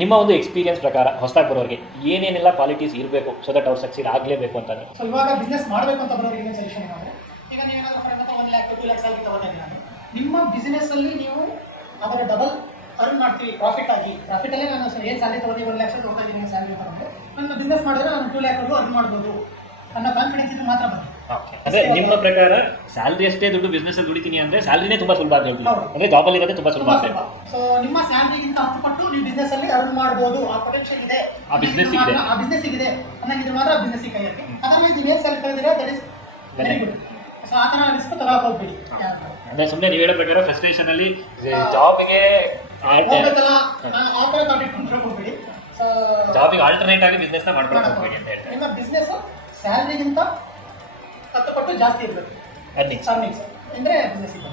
ನಿಮ್ಮ ಒಂದು ಎಕ್ಸ್ಪೀರಿಯನ್ಸ್ ಪ್ರಕಾರ ಹೊಸದಾಗಿ ಬರೋರಿಗೆ ಏನೇನೆಲ್ಲ ಕ್ವಾಲಿಟೀಸ್ ಇರಬೇಕು ಸೊ ದಟ್ ಅವ್ರು ಸಕ್ಸೀಡ್ ಆಗಲೇಬೇಕು ಅಂತಾನೆ? ಸೊ ಇವಾಗ ಬಿಸ್ನೆಸ್ ಮಾಡಬೇಕು ಅಂತ ಬರೋರಿಗೆ ಏನು ಸಜೆಷನ್ ಅಂದರೆ, ಈಗ ನೀವೇನಾದರೂ ಫಾರ್ ಎಕ್ಸಾಂಪಲ್ 1 ಲ್ಯಾಕ್ 2 ಲ್ಯಾಕ್ಸ್ ಆಗಿ ತಗೋತಾ ಇದ್ದೀರಾ, ನಿಮ್ಮ ಬಿಸ್ನೆಸ್ಸಲ್ಲಿ ನೀವು ಅದರ ಡಬಲ್ ಅರ್ನ್ ಮಾಡ್ತೀವಿ ಪ್ರಾಫಿಟಲ್ಲೇ ನಾನು ಏನು ಸ್ಯಾಲರಿ ತಗೋತೀವಿ 1 ಲಕ್ಷ ತಗೋತಾ ಇದ್ದೀನಿ ಸ್ಯಾಲರಿ ತಗೊಂಡು ನನ್ನ ಬಿಸ್ನೆಸ್ ಮಾಡಿದ್ರೆ ನಾನು 2 ಲ್ಯಾಕ್ವರೆಗೂ ಅರ್ನ್ ಮಾಡ್ಬೋದು ಅನ್ನೋ ಕಾನ್ಫಿಡೆನ್ಸ್ ಇದ್ರೆ ಮಾತ್ರ ಬರುತ್ತೆ. ಅಂದರೆ ನಿಮ್ಮ ಪ್ರಕಾರ ಸ್ಯಾಲ್ರಿ ಅಷ್ಟೇ ದುಡ್ಡು ಬಿಸ್ನೆಸ್ ಅಲ್ಲಿ ದುಡಿತೀನಿ ಅಂದರೆ ಸ್ಯಾಲ್ರಿನೇ ತುಂಬ ಸುಲಭ ಅಂತ ಹೇಳ್ತೀವಿ, ಅಂದರೆ ಜಾಬಲ್ಲಿ ಇರೋದೇ ತುಂಬ ಸುಲಭ ಅಂತ. ಸೊ ನಿಮ್ಮ ಸ್ಯಾಲರಿಗಿಂತ 10 ಪಟ್ಟು ನೀವು ಬಿಸ್ನೆಸ್ ಅಲ್ಲಿ ಅರ್ನ್ ಮಾಡ್ಬೋದು, ಆ ಪೊಟೆನ್ಷಿಯಲ್ ಇದೆ, ಆ ಬಿಸ್ನೆಸ್ ಇದೆ ಅನ್ನೋದಿದ್ರೆ ಮಾತ್ರ ಬಿಸ್ನೆಸ್ ಕೈ ಹಾಕಿ. ಅದರ್ವೈಸ್ ನೀವು ಏನು ಸ್ಯಾಲರಿ ತಗೋತೀರಾ that is very good. So ಆ ಥರ ರಿಸ್ಕ್ ತಗೊಳಕ್ಕೆ ಹೋಗ್ಬೇಡಿ. ಅಂದರೆ ಸುಮ್ಮನೆ ನೀವು ಹೇಳೋ ಪ್ರಕಾರ ಫ್ರಸ್ಟ್ರೇಷನ್ ಅಲ್ಲಿ ಜಾಬ್ಗೆ ಹೋಗ್ಬೇಕಲ್ಲ ಆ ಥರ ಥಾಟ್ ಇಟ್ಕೊಂಡು ಹೋಗ್ಬೇಡಿ. ಸೊ ಜಾಬಿಗೆ ಆಲ್ಟರ್ನೇಟ್ ಆಗಿ ಬಿಸ್ನೆಸ್ನ ಮಾಡ್ಕೊಂಡು ಹೋಗ್ಬೇಡಿ ಅಂತ ಹೇಳ್ತಾರೆ. ನಿಮ್ಮ ಬಿಸ್ನೆಸ್ ಸ್ಯಾಲರಿಗಿಂತ 10 ಪಟ್ಟು ಜಾಸ್ತಿ ಇರಬೇಕು ಅರ್ನಿಂಗ್ಸ್ ಅಂದರೆ ಬಿಸ್ನೆಸ್ ಇದೆ.